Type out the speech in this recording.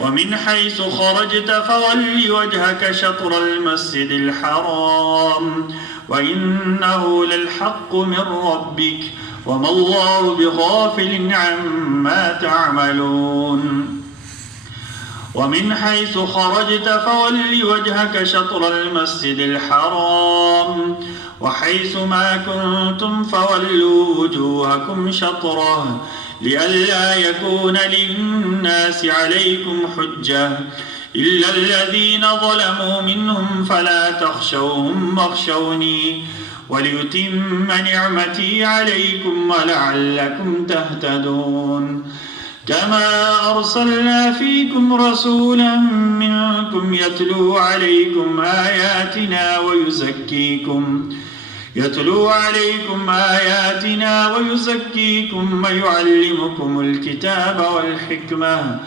ومن حيث خرجت فول وجهك شطر المسجد الحرام وإنه للحق من ربك وما الله بغافل عما تعملون ومن حيث خرجت فول وجهك شطر المسجد الحرام وحيث ما كنتم فولوا وجوهكم شطره لئلا يكون للناس عليكم حجة إلا الذين ظلموا منهم فلا تخشوهم واخشوني وليتم نعمتي عليكم ولعلكم تهتدون كما أرسلنا فيكم رسولا منكم يتلو عليكم آياتنا ويزكيكم ويعلمكم الكتاب والحكمة